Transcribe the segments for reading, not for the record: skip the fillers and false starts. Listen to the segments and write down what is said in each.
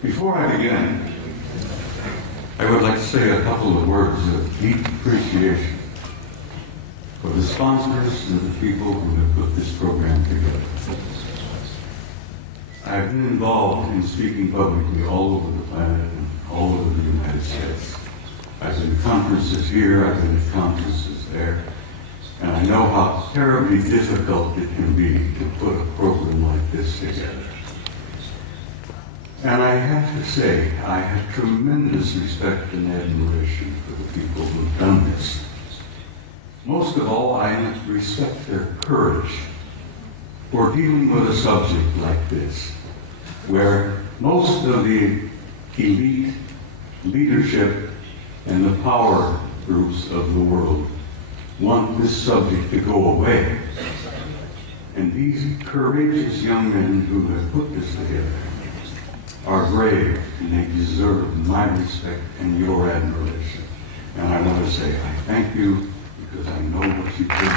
Before I begin, I would like to say a couple of words of deep appreciation for the sponsors and the people who have put this program together. I've been involved in speaking publicly all over the planet and all over the United States. I've been at conferences here, I've been at conferences there, and I know how terribly difficult it can be to put a program like this together. And I have to say, I have tremendous respect and admiration for the people who've done this. Most of all, I respect their courage for dealing with a subject like this, where most of the elite leadership and the power groups of the world want this subject to go away. And these courageous young men who have put this together are brave, and they deserve my respect and your admiration. And I want to say I thank you because I know what you did.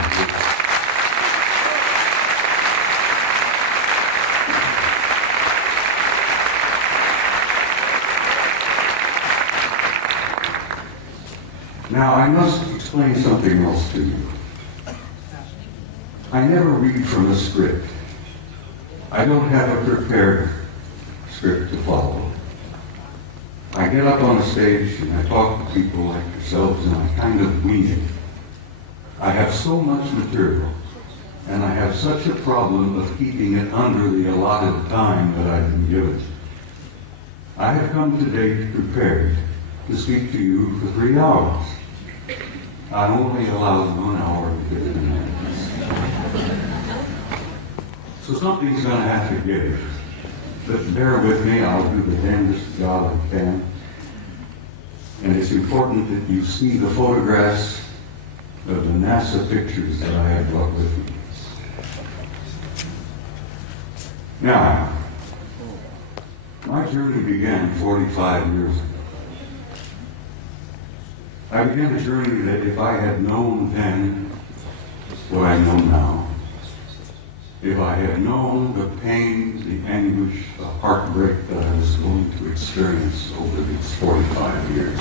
Now, I must explain something else to you. I never read from a script. I don't have a prepared script to follow. I get up on a stage and I talk to people like yourselves and I kind of wing it. I have so much material and I have such a problem of keeping it under the allotted time that I've been given. I have come today prepared to speak to you for 3 hours. I'm only allowed 1 hour and 50 minutes. So something's going to have to give. But bear with me, I'll do the damnedest job I can. And it's important that you see the photographs of the NASA pictures that I have brought with me. Now, my journey began 45 years ago. I began a journey that if I had known then what I know now, if I had known the pain, the anguish, the heartbreak that I was going to experience over these 45 years,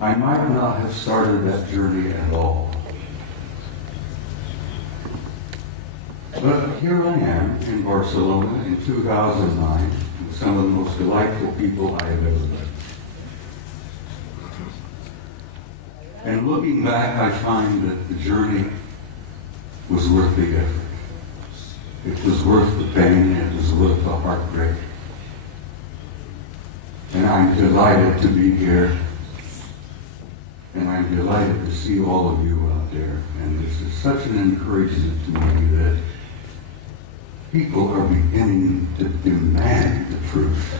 I might not have started that journey at all. But here I am in Barcelona in 2009 with some of the most delightful people I have ever met. And looking back, I find that the journey was worth the effort. It was worth the pain, it was worth the heartbreak. And I'm delighted to be here. And I'm delighted to see all of you out there. And this is such an encouragement to me that people are beginning to demand the truth.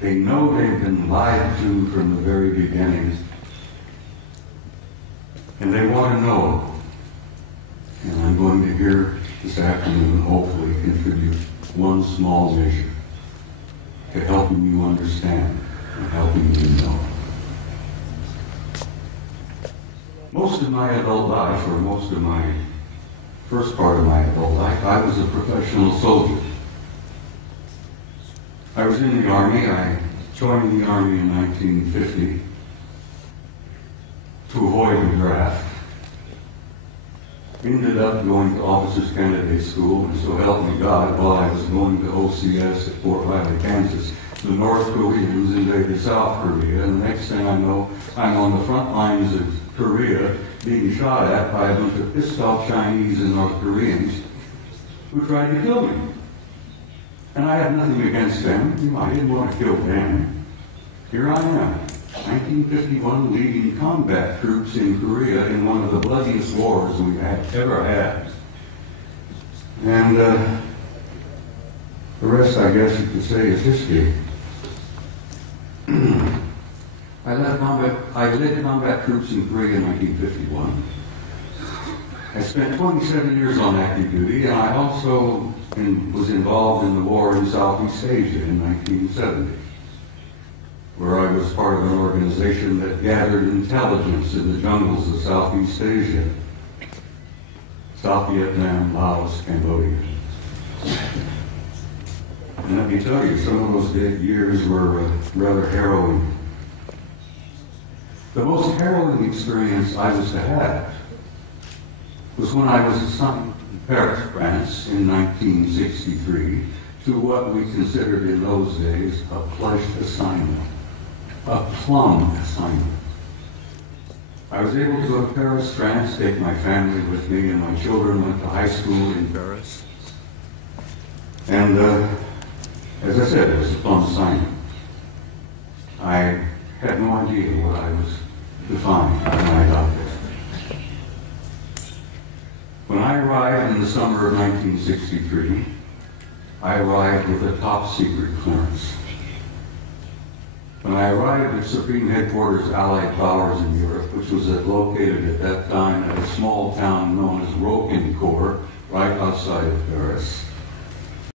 They know they've been lied to from the very beginning. And they want to know. And I'm going to hear this afternoon, hopefully, contribute one small measure to helping you understand and helping you know. Most of my adult life, or most of my first part of my adult life, I was a professional soldier. I was in the Army. I joined the Army in 1950 to avoid the draft. Ended up going to Officers Candidate School, and so help me God, while I was going to OCS at Fort Riley, Kansas, the North Koreans invaded South Korea, and the next thing I know, I'm on the front lines of Korea being shot at by a bunch of pissed off Chinese and North Koreans who tried to kill me. And I had nothing against them. I didn't want to kill them. Here I am, 1951, leading combat troops in Korea in one of the bloodiest wars we have ever had. And the rest, I guess you could say, is history. I led combat troops in Korea in 1951. I spent 27 years on active duty, and I also was involved in the war in Southeast Asia in 1970, where I was part of an organization that gathered intelligence in the jungles of Southeast Asia, South Vietnam, Laos, Cambodia. And let me tell you, some of those years were rather harrowing. The most harrowing experience I was to have was when I was assigned to Paris, France in 1963 to what we considered in those days a pledged assignment, a plum assignment. I was able to go to Paris, France, take my family with me, and my children went to high school in Paris. And as I said, it was a plum assignment. I had no idea what I was to find when I got there. When I arrived in the summer of 1963, I arrived with a top secret clearance. When I arrived at Supreme Headquarters Allied Powers in Europe, which was located at that time at a small town known as Roquencourt, right outside of Paris,